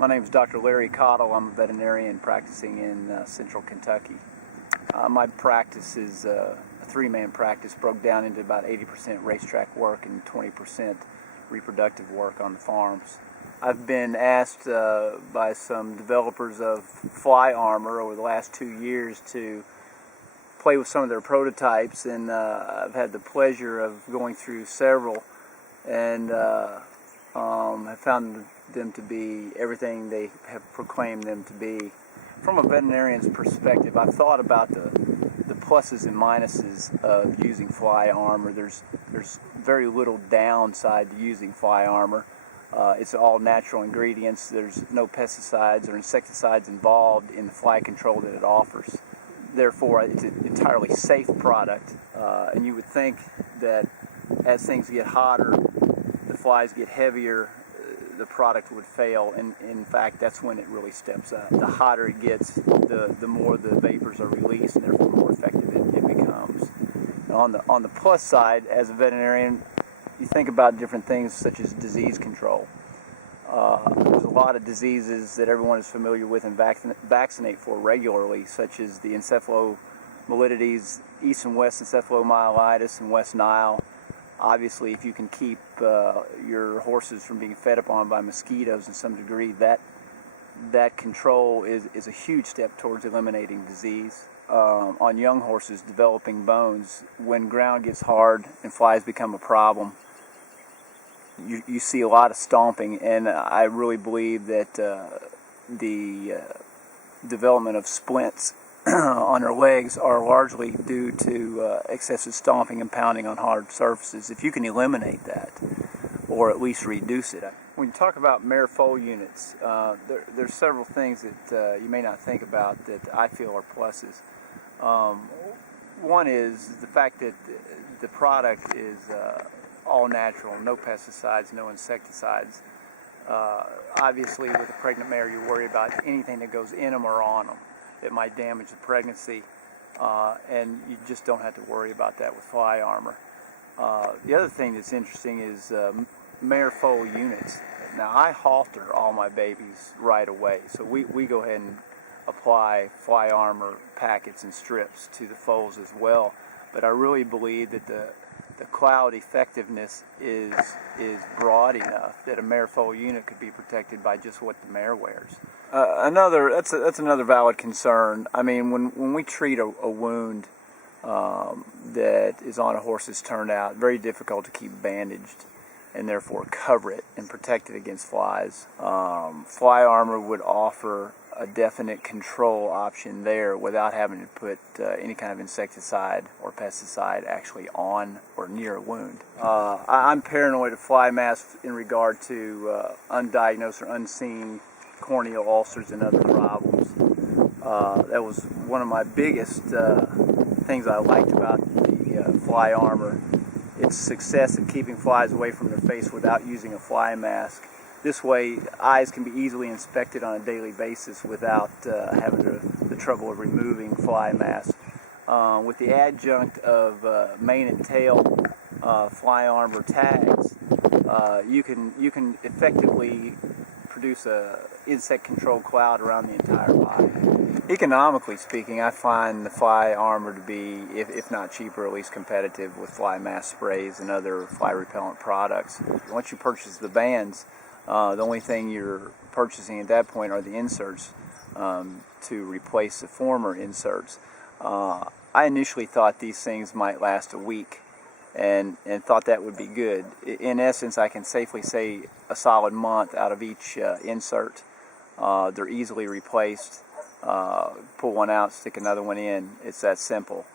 My name is Dr. Larry Caudill. I'm a veterinarian practicing in central Kentucky. My practice is a three-man practice, broke down into about 80% racetrack work and 20% reproductive work on the farms. I've been asked by some developers of fly armor over the last 2 years to play with some of their prototypes, and I've had the pleasure of going through several and have found them to be everything they have proclaimed them to be. From a veterinarian's perspective, I've thought about the pluses and minuses of using fly armor. There's very little downside to using fly armor. It's all natural ingredients. There's no pesticides or insecticides involved in the fly control that it offers. Therefore, it's an entirely safe product, and you would think that as things get hotter, the flies get heavier, the product would fail, and in fact that's when it really steps up. The hotter it gets, the more the vapors are released, and therefore the more effective it becomes. Now, on the plus side, as a veterinarian, you think about different things such as disease control. There's a lot of diseases that everyone is familiar with and vaccinate for regularly, such as the encephalomyelitis, East and West encephalomyelitis, and West Nile. Obviously, if you can keep your horses from being fed upon by mosquitoes in some degree, that control is a huge step towards eliminating disease. On young horses developing bones, when ground gets hard and flies become a problem, you see a lot of stomping, and I really believe that the development of splints on their legs are largely due to excessive stomping and pounding on hard surfaces. If you can eliminate that, or at least reduce it. When you talk about mare-foal units, there's several things that you may not think about that I feel are pluses. One is the fact that the product is all natural, no pesticides, no insecticides. Obviously, with a pregnant mare, you worry about anything that goes in them or on them that might damage the pregnancy, and you just don't have to worry about that with fly armor. The other thing that's interesting is mare-foal units. Now, I halter all my babies right away, so we go ahead and apply fly armor packets and strips to the foals as well, but I really believe that the cloud effectiveness is broad enough that a mare-foal unit could be protected by just what the mare wears. That's another valid concern. I mean, when we treat a wound that is on a horse's turnout, very difficult to keep bandaged and therefore cover it and protect it against flies. Fly armor would offer a definite control option there without having to put any kind of insecticide or pesticide actually on or near a wound. I'm paranoid of fly masks in regard to undiagnosed or unseen corneal ulcers and other problems. That was one of my biggest things I liked about the fly armor. Its success in keeping flies away from their face without using a fly mask. This way, eyes can be easily inspected on a daily basis without having the trouble of removing fly masks. With the adjunct of mane and tail fly armor tags, you can effectively produce a insect control cloud around the entire body. Economically speaking, I find the fly armor to be, if not cheaper, at least competitive with fly mask sprays and other fly repellent products. Once you purchase the bands, the only thing you're purchasing at that point are the inserts to replace the former inserts. I initially thought these things might last a week and thought that would be good. In essence, I can safely say a solid month out of each insert. They're easily replaced. Pull one out, stick another one in. It's that simple.